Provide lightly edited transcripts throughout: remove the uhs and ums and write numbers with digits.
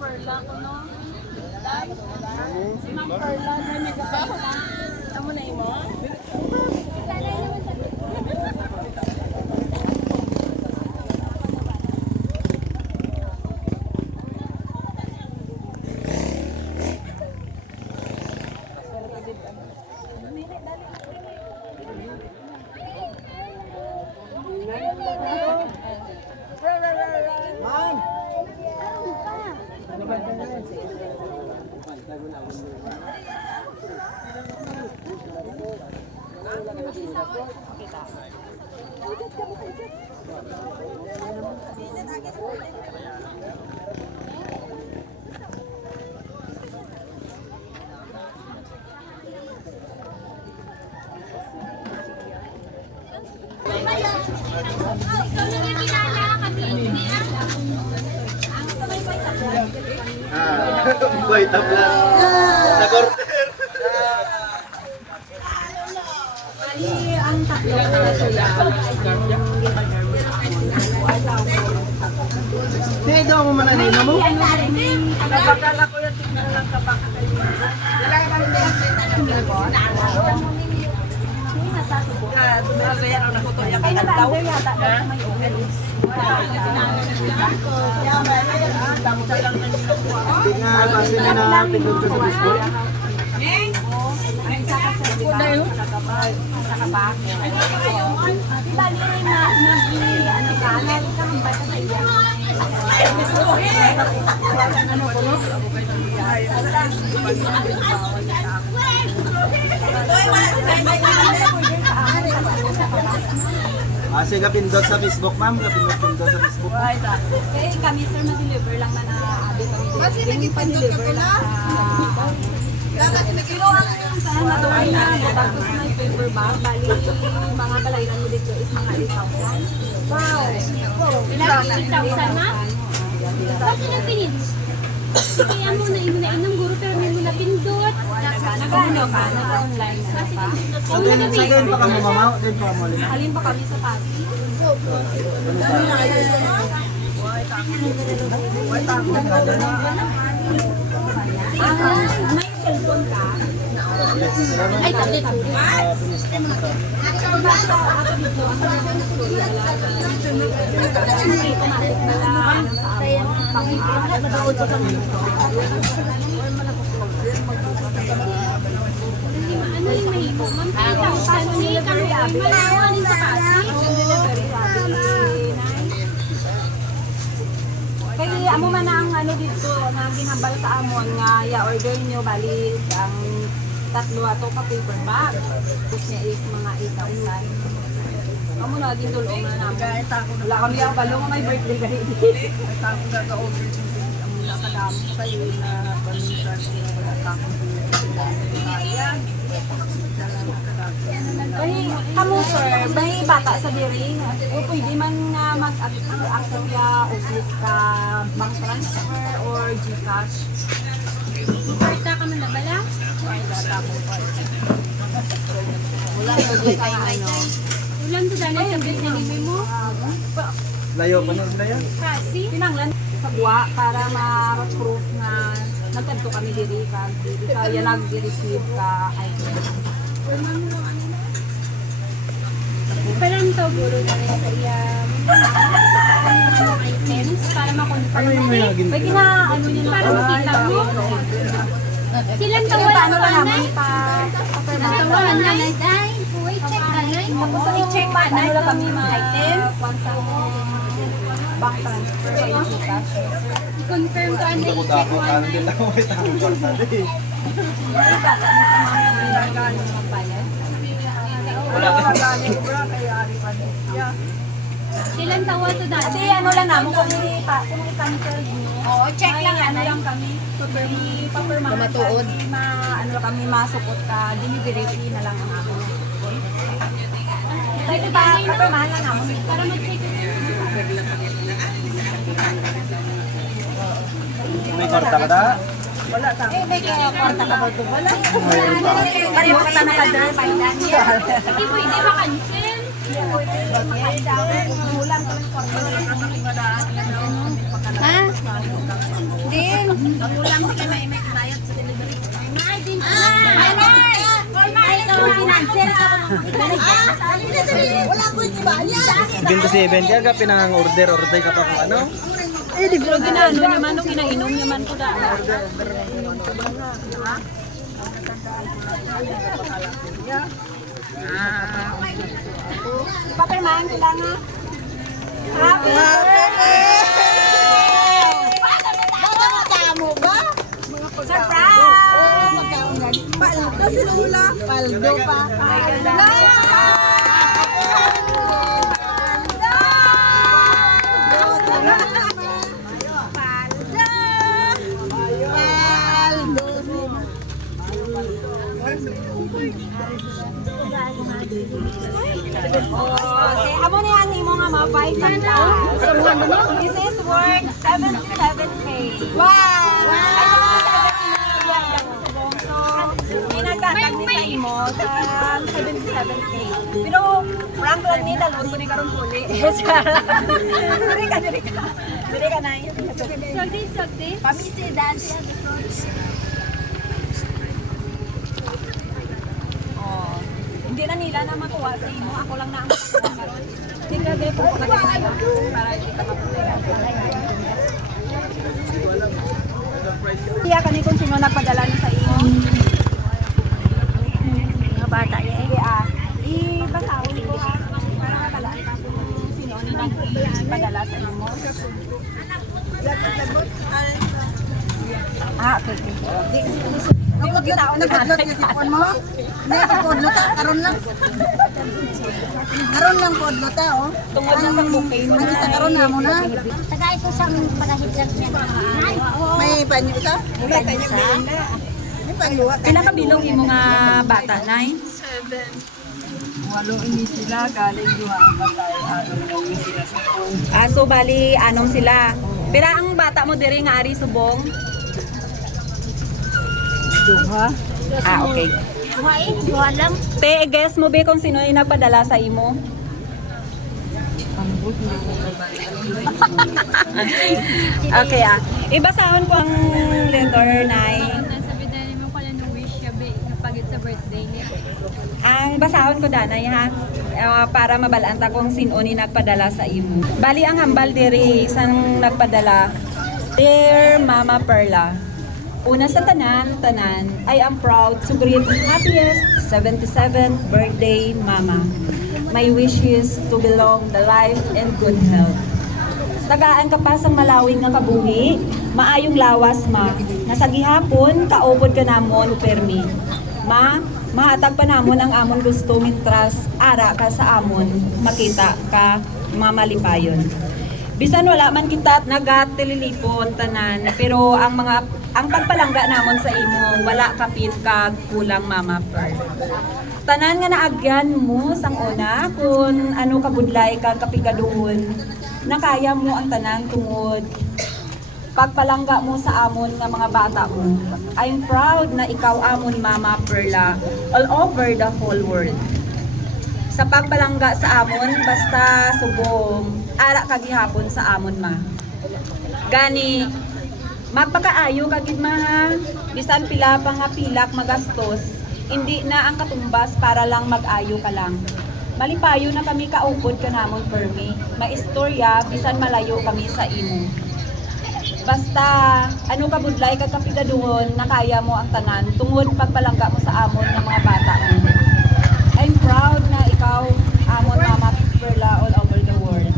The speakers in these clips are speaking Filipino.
Perla ko, no? Si Ma'am Perla, na nagkakala. Amo na imo? Boy, tablas. Nag-order. Bali, ang tatlo na sila. Hindi, daw mo mananino mo. Nagpagala ko yung tignan lang kapag Hindi nga, kasi na pindot ko sa Facebook. Kasi kapindot sa Facebook, ma'am. Kapindot sa Facebook. eh kami sir ma-deliver lang na na-abi kami. Kasi nag-deliver lang sa natuloy na tapos na yung paper bag. Bali, mga balayran mo dito is mga 8,000. Wow! 8,000 na? Kasi nagpinit. Kaya mo na inang guro pero may mula pindot. Nag-ano ka? Nag-online na pa? Sa doon pa kami mamaw. Doon pa kami. Alin pa kami sa Pasig? May cellphone ka? Ay, tablet. Ano yung mahipo? Ma'am, paano niya kami malawanin sa Pasig? Kaya amo man ang ano dito na ginambal sa amon nga ya-order nyo bali ang tatlo ato ka paper bag. Tapos niya is mga 8,000. Amo na din dulong na namin. Wala kami ang balong may birthday ka rin. Ako nag-order din ang nakadami kayo na paminsan wala takong ayan. Ay, kamo sir, may bata sa diri. O pwede man nga mag-accept ya office ka bank transfer or GCash. Karta ka man na bala? Ay, data ko pa. Wala ko dito ano. Ulan to dali sa business mo. Layo pa na sila yan. Kasi pinanglan sa buwa para ma-proof na nagkadto kami diri ka. Diri ka ya nag-receive ka item. Parang to guro na rin sa iya items para ma-confirm. Ano yung may naging? Pwede na ano yun para makita mo. Silang tawanan ko naman pa. Tawanan na na day. I-check ka na. Tapos i-check pa ano lang kami mga items. Bank transfer or GCash. I-confirm ko ano Ako dako, kanan din ako. May takong kwarta din. Wala ka gani ko bra kaya ari pa din. Yeah. Silang tawa to dati. Kasi ano lang namin kung i-cancel nyo. Oo, check lang ano lang kami. Papirmahan Matuod. ano lang kami masupot ka. Delivery fee na lang ang ako. Pwede ba? Papirmahan lang namin. Para mag-check. May kwarta ka na? Wala ka. May kwarta ka ba ito? Wala. Mayroon pa. Pareho ka na naka-dress. Hindi pwede makancel. Ha? Din. Ang ulang sige may bayad sa delivery. Nay, din. Nay! Ikaw ang financer ako. Wala ko ibayad. 27 kaya ka pinang order ka pa kung ano. Pero ginano naman nung kinainom naman ko da. Papirmahan ko lang ha. Happy birthday! Mo ba? Surprise! Paldo si Lula. Paldo pa. Okay, amo ni ani mo nga mabay kanta. This is worth 77K. Wow! May nagtatag ni sa imo sa 77K. Pero prank lang ni dalon ko ni karon puli. Diri ka. Diri ka na. Sagdi. Pamisi dance. Hindi na nila na matuwa sa imo. Ako lang na ang matuwa karon. Hindi ka gaya po pagkakala para hindi ka mapulay. Siya kani kung sino nagpadala ni sa imo. Mga bata niya. Sige ibasawin ko ha. Para matalaan ka kung sino ni nagpadala sa imo. Okay. Di mo kita ako Nagkudlot yung sipon mo? Hindi, kudlot ta. Karon lang. Karon lang kudlot ta, oh. Tungod na sa bouquet mo Ang isa karon na mo na. Tagay ko sa pagahidlat niya. May panyo isa? May panyo isa. May panluwa. Pila ka bilog imo nga bata, Nay? 7. Walo ini sila, galing yung ang patay. Ano yung sila sa So bali anong sila. Pero ang bata mo diri nga ari subong. duha. Okay. Why? Walang. Te, guess mo be kung sino yung nagpadala sa imo? Okay ibasahon ko ang letter, Nay. Sabi dahil mo pala nung wish siya be, napagit sa birthday niya. Ang basahon ko danay ha. Para mabalanta kung sino ni nagpadala sa imo. Bali ang hambal diri isang nagpadala. Dear Mama Perla, una sa tanan, I am proud to greet happiest 77th birthday, Mama. My wish is to belong the life and good health. Tagaan ka pa sang malawig nga kabuhi, maayong lawas ma. Nga sa gihapon, kaupod ka namon permi. Ma, mahatag pa namon ang amon gusto mintras ara ka sa amon, makita ka mamalipayon. Bisan wala man kita nagatililipon tanan, pero ang pagpalangga namon sa imo wala kapit kag kulang, Mama Pearl. Tanan nga naagyan mo sang una kung ano kabudlay kag kapigaduhon, nakaya mo ang tanan tungod pagpalangga mo sa amon nga mga bata mo. I'm proud na ikaw amon, Mama Perla, all over the whole world. Sa pagpalangga sa amon, basta subong, ara kagihapon sa amon ma. Gani, magpakaayo kagid ma ha. Bisan pila pa nga pilak magastos, hindi na ang katumbas para lang mag-ayo ka lang. Malipayo na kami kaupod ka namon permi. Maistorya, bisan malayo kami sa imo. Basta, ano kabudlay kag kapigaduhon, nakaya mo ang tanan, tungod pagpalangga mo sa amon ng mga bata mo. I'm proud na ikaw, amon Mama Perla, all over the world.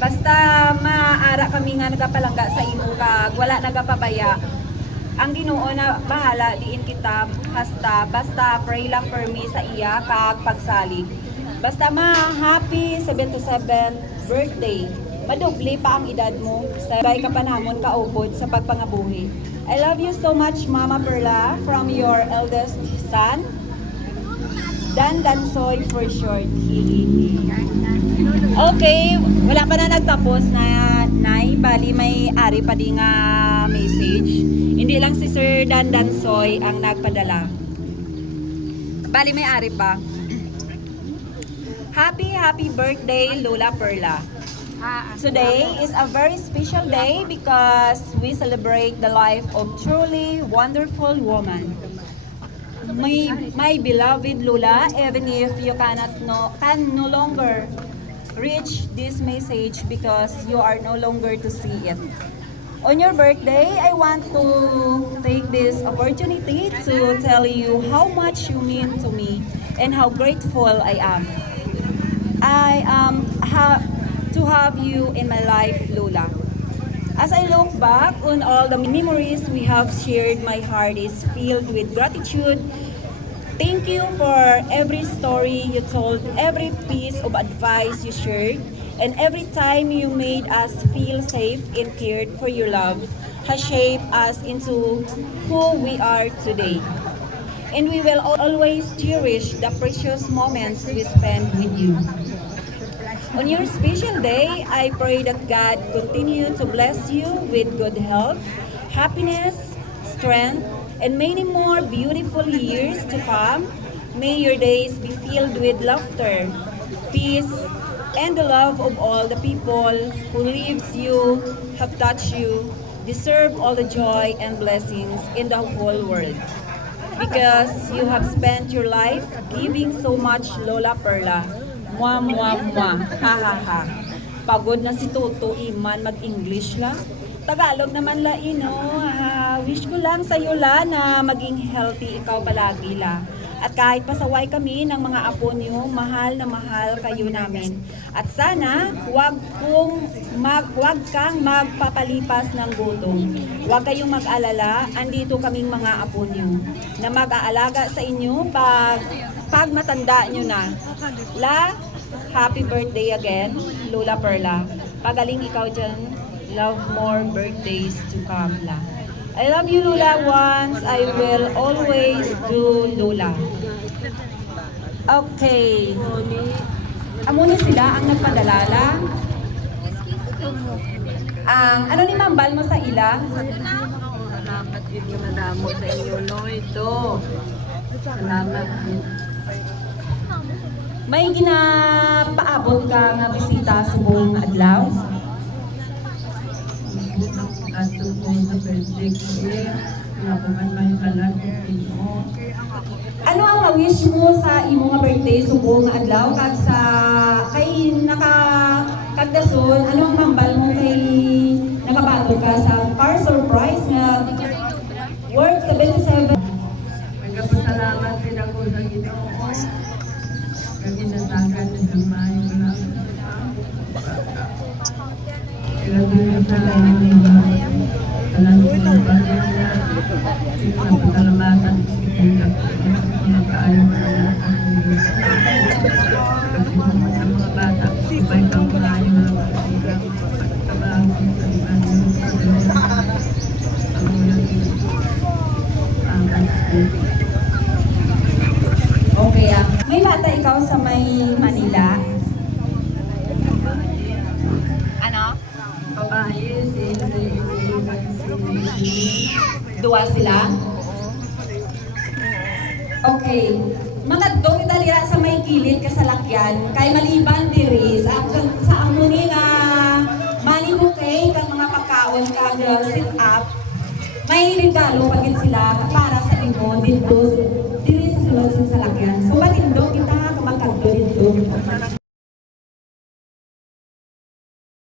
Basta maara kami nga nagapalangga sa imo kag wala nagapabaya. Ang Ginoo na bahala diin kita basta pray lang for me sa iya kag pagsalig. Basta happy 77th birthday. Madubli pa ang edad mo. Sabay ka pa namon kaupod sa pagpangabuhi. I love you so much, Mama Perla, from your eldest son, Dan Dansoy for short. Okay, wala pa na nagtapos na Nay, bali may ari pa di nga message. Hindi lang si Sir Dan Dansoy ang nagpadala. Bali, may ari pa. Happy birthday, Lola Perla. Today is a very special day because we celebrate the life of truly wonderful woman. My beloved Lola, even if you can no longer reach this message because you are no longer to see it. On your birthday, I want to take this opportunity to tell you how much you mean to me and how grateful I am. I am to have you in my life, Lola. As I look back on all the memories we have shared, my heart is filled with gratitude. Thank you for every story you told, every piece of advice you shared, and every time you made us feel safe and cared for. Your love has shaped us into who we are today. And we will always cherish the precious moments we spend with you. On your special day, I pray that God continue to bless you with good health, happiness, strength, and many more beautiful years to come. May your days be filled with laughter, peace, and the love of all the people who lives you, have touched you, deserve all the joy and blessings in the whole world. Because you have spent your life giving so much, Lola Perla. Mwah, mwah, mwah. Ha, ha, ha. Pagod na si Toto Iman mag-English la. Tagalog naman la, wish ko lang sa iyo la na maging healthy ikaw palagi la. At kahit pasaway kami ng mga apo niyo, mahal na mahal kayo namin. At sana, wag kang magpapalipas ng gutom. Wag kayong mag-alala, andito kaming mga apo niyo na mag-aalaga sa inyo pag matanda niyo na. La, happy birthday again, Lola Perla. Pagaling ikaw dyan. Love more birthdays to come, La. I love you, Lola, once. I will always do, Lola. Okay. Amo ni sila ang nagpadalala. Ano ni Mambal mo sa ila? Salamat yun yung nadamo sa inyo, no? Ito. Salamat yun. May ginapaabot ka nga bisita sa buong adlaw? Ato ko sa birthday ko eh. Wala ko man mahibalan mo. Ano ang ma-wish mo sa imo nga birthday sa buong adlaw? Kay kagdason, ano ang mambal mo kay nakabato ka sa car surprise nga worth 77? Nagpasalamat din ako sa Ginoo. Kasi nasakan na sa mayo ko lang. Kaya din sa salamat ng pagkakaya. Napasalamatan ko na kaayo mo na kasi sa mga bata, iba'y kang kaayo na pagkabahan ko sa ibang Okay May bata ikaw sa may Manila? Ano? babae, Dua sila? Okay. Makadto kita lira sa may kilid kasalakyan kay maliban diri sa amo ni nga manibukay kang mga pagkaon kag sit up. May regalo pagin sila para sa imo dito